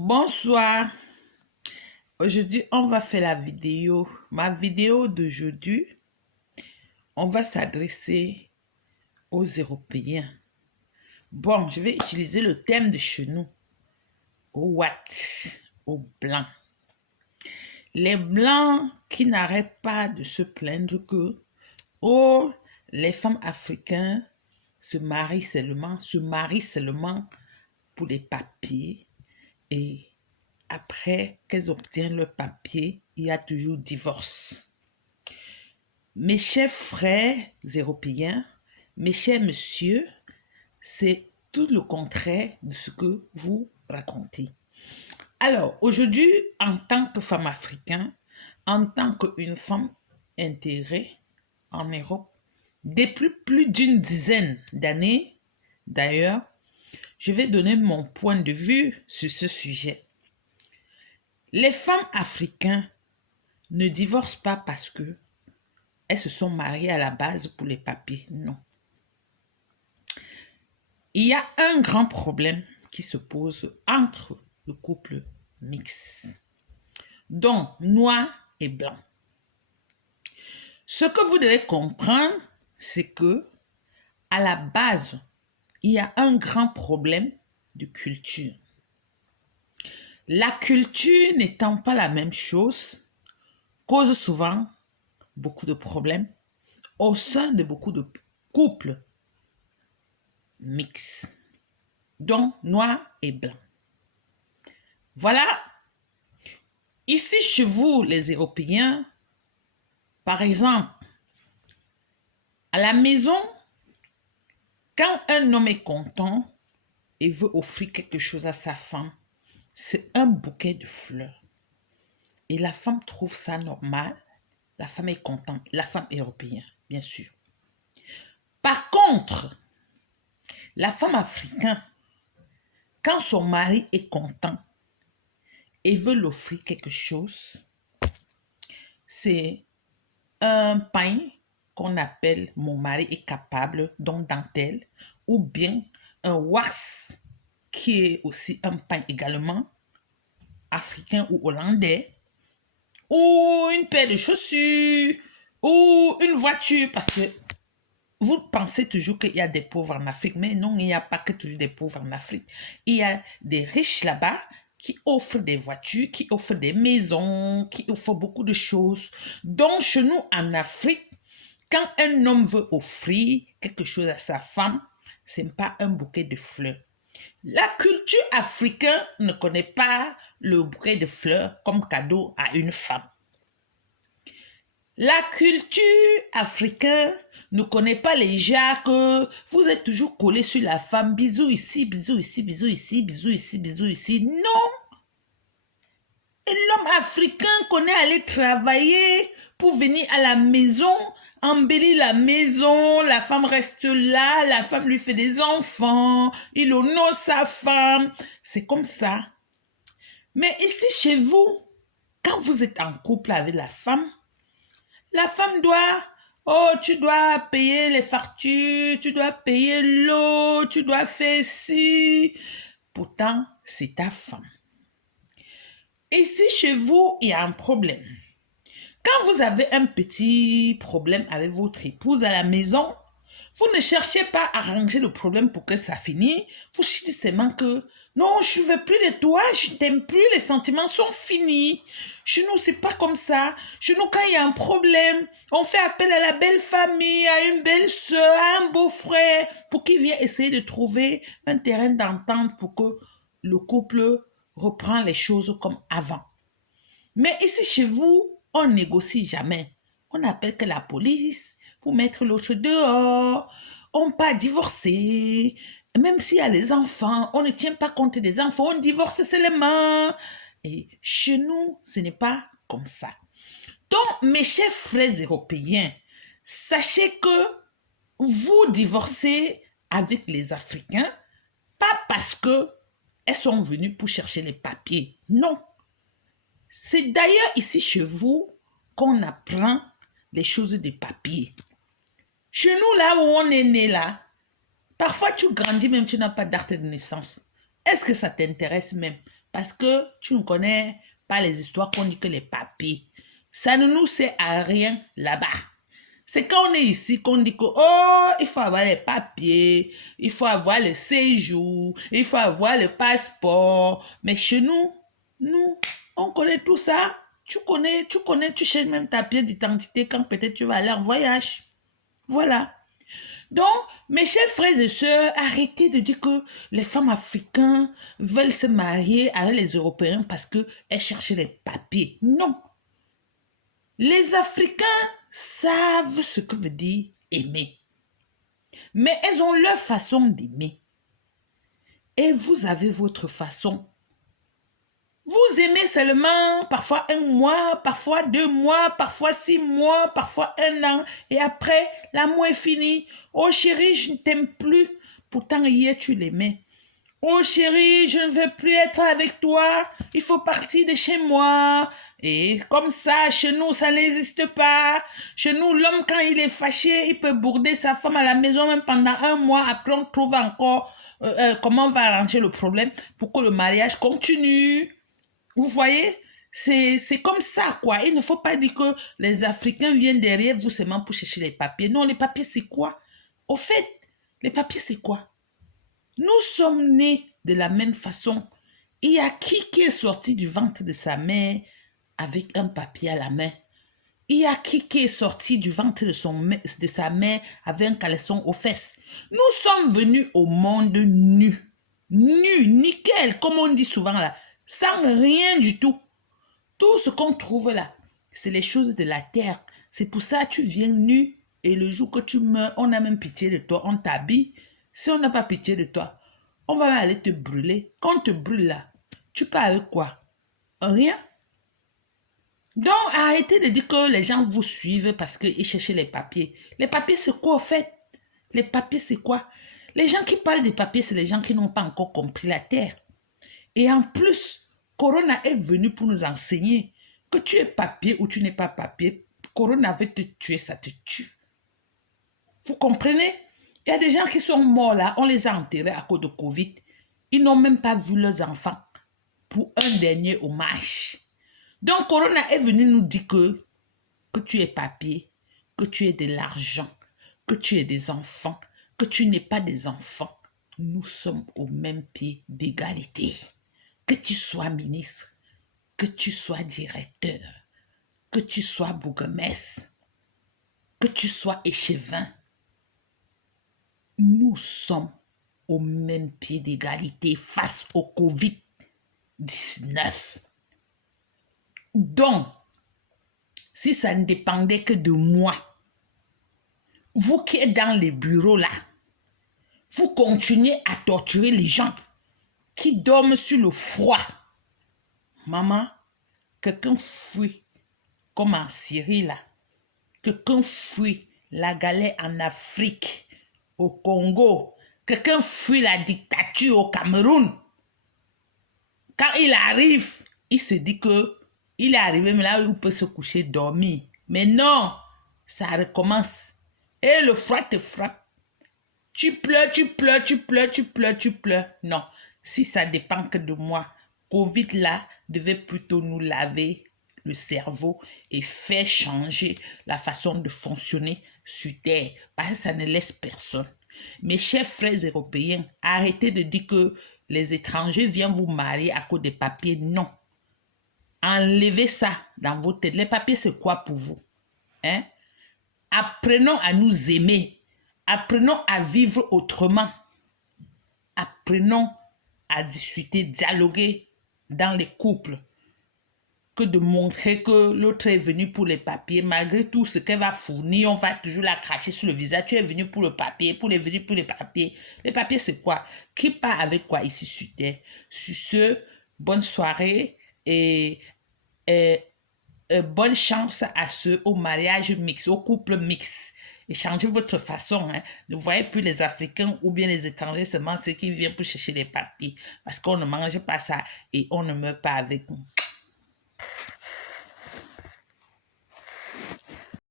Bonsoir. Aujourd'hui, on va faire ma vidéo d'aujourd'hui. On va s'adresser aux Européens. Bon, je vais utiliser le thème de chez nous. Aux Ouatt, aux Blancs. Les Blancs qui n'arrêtent pas de se plaindre que oh, les femmes africaines se marient seulement pour les papiers et après qu'elles obtiennent le papier, il y a toujours divorce. Mes chers frères européens, mes chers messieurs, c'est tout le contraire de ce que vous racontez. Alors, aujourd'hui, en tant que femme africaine, en tant qu'une femme intégrée en Europe, depuis plus d'une dizaine d'années, d'ailleurs, je vais donner mon point de vue sur ce sujet. Les femmes africaines ne divorcent pas parce que elles se sont mariées à la base pour les papiers, non. Il y a un grand problème qui se pose entre le couple mixte, donc noir et blanc. Ce que vous devez comprendre, c'est que à la base, il y a un grand problème de culture. La culture n'étant pas la même chose, cause souvent beaucoup de problèmes au sein de beaucoup de couples mixtes, dont noir et blanc. Voilà. Ici, chez vous, les Européens, par exemple, à la maison, quand un homme est content et veut offrir quelque chose à sa femme, c'est un bouquet de fleurs. Et la femme trouve ça normal. La femme est contente. La femme européenne, bien sûr. Par contre, la femme africaine, quand son mari est content et veut l'offrir quelque chose, c'est un pain qu'on appelle mon mari est capable, donc dentelle, ou bien un wax qui est aussi un pain également africain ou hollandais, ou une paire de chaussures, ou une voiture, parce que vous pensez toujours qu'il y a des pauvres en Afrique, mais non, il n'y a pas que toujours des pauvres en Afrique. Il y a des riches là-bas qui offrent des voitures, qui offrent des maisons, qui offrent beaucoup de choses. Donc, chez nous, en Afrique, quand un homme veut offrir quelque chose à sa femme, ce n'est pas un bouquet de fleurs. La culture africaine ne connaît pas le bouquet de fleurs comme cadeau à une femme. La culture africaine ne connaît pas les gens que vous êtes toujours collé sur la femme, bisous ici, bisous ici, bisous ici, bisous ici, bisous ici. Non! Et l'homme africain connaît aller travailler pour venir à la maison, embellir la maison, la femme reste là, la femme lui fait des enfants, il honore sa femme. C'est comme ça. Mais ici, chez vous, quand vous êtes en couple avec la femme doit, oh, tu dois payer les factures, tu dois payer l'eau, tu dois faire ci. Pourtant, c'est ta femme. Ici, chez vous, il y a un problème. Quand vous avez un petit problème avec votre épouse à la maison, vous ne cherchez pas à arranger le problème pour que ça finisse. Vous dites seulement que non, je ne veux plus de toi, je ne t'aime plus, les sentiments sont finis. Chez nous, c'est pas comme ça. Chez nous, quand il y a un problème, on fait appel à la belle famille, à une belle soeur, à un beau-frère, pour qu'il vienne essayer de trouver un terrain d'entente pour que le couple reprend les choses comme avant. Mais ici, chez vous, on négocie jamais. On appelle que la police pour mettre l'autre dehors. On pas divorcer. Même s'il y a les enfants, on ne tient pas compte des enfants, on divorce seulement. Et chez nous, ce n'est pas comme ça. Donc, mes chers frères européens, sachez que vous divorcez avec les Africains, pas parce que elles sont venues pour chercher les papiers. Non. C'est d'ailleurs ici chez vous qu'on apprend les choses des papiers. Chez nous, là où on est né, là, parfois tu grandis même, tu n'as pas d'acte de naissance. Est-ce que ça t'intéresse même? Parce que tu ne connais pas les histoires qu'on dit que les papiers. Ça ne nous sert à rien là-bas. C'est quand on est ici qu'on dit que, oh, il faut avoir les papiers, il faut avoir le séjour, il faut avoir le passeport. Mais chez nous, on connaît tout ça. Tu connais, tu cherches même ta pièce d'identité quand peut-être tu vas aller en voyage. Voilà. Donc, mes chers frères et sœurs, arrêtez de dire que les femmes africaines veulent se marier avec les Européens parce qu'elles cherchent les papiers. Non. Les Africains savent ce que veut dire aimer. Mais elles ont leur façon d'aimer. Et vous avez votre façon. Vous aimez seulement parfois 1 mois, parfois 2 mois, parfois 6 mois, parfois 1 an. Et après, l'amour est fini. Oh chérie, je ne t'aime plus. Pourtant, hier, tu l'aimais. Oh chérie, je ne veux plus être avec toi. Il faut partir de chez moi. Et comme ça, chez nous, ça n'existe pas. Chez nous, l'homme, quand il est fâché, il peut bourder sa femme à la maison même pendant 1 mois. Après, on trouve encore comment on va arranger le problème pour que le mariage continue. Vous voyez, c'est comme ça, quoi. Il ne faut pas dire que les Africains viennent derrière vous seulement pour chercher les papiers. Non, les papiers, c'est quoi? Au fait, les papiers, c'est quoi? Nous sommes nés de la même façon. Il y a qui est sorti du ventre de sa mère avec un papier à la main? Il y a qui est sorti du ventre de sa mère avec un caleçon aux fesses? Nous sommes venus au monde nus. Nus, nickel, comme on dit souvent là. Sans rien du tout. Tout ce qu'on trouve là, c'est les choses de la terre. C'est pour ça que tu viens nu et le jour que tu meurs, on a même pitié de toi, on t'habille. Si on n'a pas pitié de toi, on va aller te brûler. Quand on te brûle là, tu pars avec quoi? Rien. Donc, arrêtez de dire que les gens vous suivent parce qu'ils cherchent les papiers. Les papiers, c'est quoi au fait? Les papiers, c'est quoi? Les gens qui parlent des papiers, c'est les gens qui n'ont pas encore compris la terre. Et en plus, Corona est venu pour nous enseigner que tu es papier ou tu n'es pas papier. Corona veut te tuer, ça te tue. Vous comprenez? Il y a des gens qui sont morts là, on les a enterrés à cause de Covid. Ils n'ont même pas vu leurs enfants pour un dernier hommage. Donc, Corona est venu nous dire que tu es papier, que tu es de l'argent, que tu es des enfants, que tu n'es pas des enfants. Nous sommes au même pied d'égalité. Que tu sois ministre, que tu sois directeur, que tu sois bourgmestre, que tu sois échevin, nous sommes au même pied d'égalité face au Covid-19. Donc, si ça ne dépendait que de moi, vous qui êtes dans les bureaux là, vous continuez à torturer les gens qui dorment sur le froid. Maman, quelqu'un fuit, comme en Syrie là. Quelqu'un fuit la galère en Afrique, au Congo. Quelqu'un fuit la dictature au Cameroun. Quand il arrive, il se dit que il est arrivé, mais là où il peut se coucher, dormir. Mais non, ça recommence. Et le froid te frappe. Tu pleures, tu pleures, tu pleures, tu pleures, tu pleures. Non, si ça dépend que de moi, Covid là devait plutôt nous laver le cerveau et faire changer la façon de fonctionner sur Terre, parce que ça ne laisse personne. Mes chers frères européens, arrêtez de dire que les étrangers viennent vous marier à cause des papiers. Non. Enlevez ça dans vos têtes. Les papiers, c'est quoi pour vous? Hein? Apprenons à nous aimer. Apprenons à vivre autrement. Apprenons à discuter, dialoguer dans les couples, que de montrer que l'autre est venu pour les papiers. Malgré tout ce qu'elle va fournir, on va toujours la cracher sur le visage. Tu es venu pour le papier, venir pour les papiers. Les papiers, c'est quoi? Qui part avec quoi ici sur Terre? Sur ce, bonne soirée et bonne chance à ceux au mariage mixte, au couple mixte. Et changez votre façon. Hein. Ne voyez plus les Africains ou bien les étrangers seulement ceux qui viennent pour chercher les papiers. Parce qu'on ne mange pas ça et on ne meurt pas avec nous.